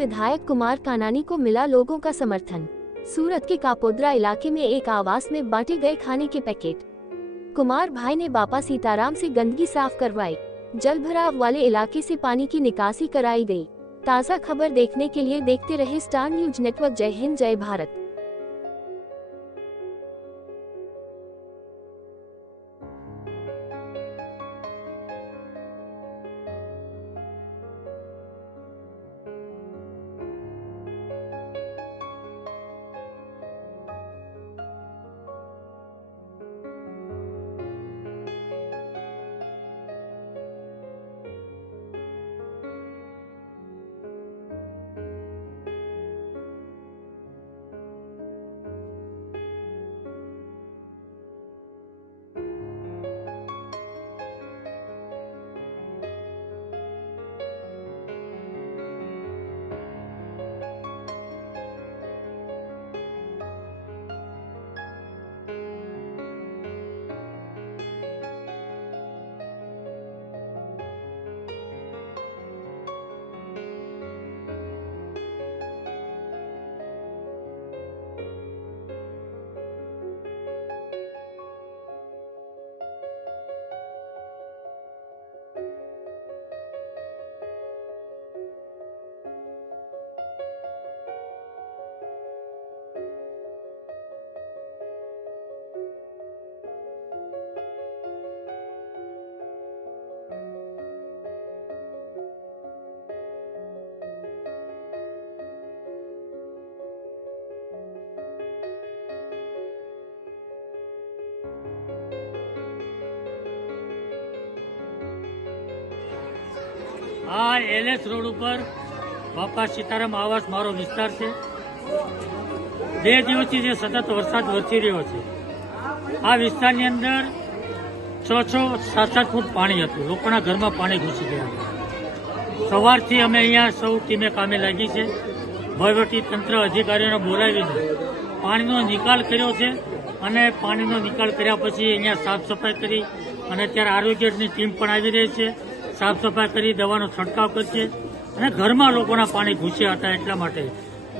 विधायक कुमार कानानी को मिला लोगों का समर्थन। सूरत के कापोद्रा इलाके में एक आवास में बांटे गए खाने के पैकेट। कुमार भाई ने बापा सीताराम से गंदगी साफ करवाई। जलभराव वाले इलाके से पानी की निकासी कराई गई। ताज़ा खबर देखने के लिए देखते रहे स्टार न्यूज नेटवर्क। जय हिंद, जय भारत। આ એલએસ રોડ ઉપર બાપા સીતારામ આવાસ મારો વિસ્તાર છે। 2 દિવસથી જે સતત વરસાદ વરસી રહ્યો છે, આ વિસ્તારની અંદર 6-7 ફૂટ પાણી હતું। લોકોના ઘરમાં પાણી ઘૂસી ગયા। સવારથી અમે અહીંયા સૌ ટીમે કામે લાગી છે। વહીવટી તંત્ર અધિકારીઓને બોલાવીને પાણીનો નિકાલ કર્યો છે અને પાણીનો નિકાલ કર્યા પછી અહીંયા સાફ સફાઈ કરી અને અત્યારે આરોગ્યની ટીમ પણ આવી રહી છે। સાફ સફાઈ કરી દવાનો છંટકાવ કરશે અને ઘરમાં લોકોના પાણી ઘૂસ્યા હતા। એટલા માટે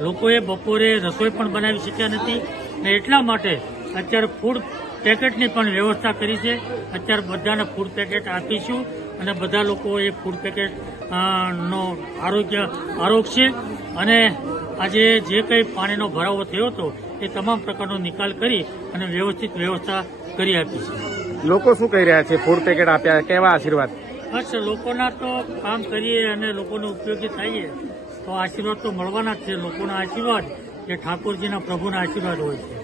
લોકોએ બપોરે રસોઈ પણ બનાવી શક્યા નથી અને એટલા માટે અત્યારે ફૂડ પેકેટની પણ વ્યવસ્થા કરી છે। અત્યારે બધાને ફૂડ પેકેટ આપીશું અને બધા લોકો એ ફૂડ પેકેટ નો આરોગશે અને આજે જે કંઈ પાણીનો ભરાવો થયો હતો એ તમામ પ્રકારનો નિકાલ કરી અને વ્યવસ્થિત વ્યવસ્થા કરી આપી છે। લોકો શું કહી રહ્યા છે? ફૂડ પેકેટ આપ્યા, કેવા આશીર્વાદ? બસ લોકોના તો કામ કરીએ અને લોકોને ઉપયોગી થઈએ તો આશીર્વાદ તો મળવાના જ છે। લોકોના આશીર્વાદ એ ઠાકોરજીના પ્રભુના આશીર્વાદ હોય છે।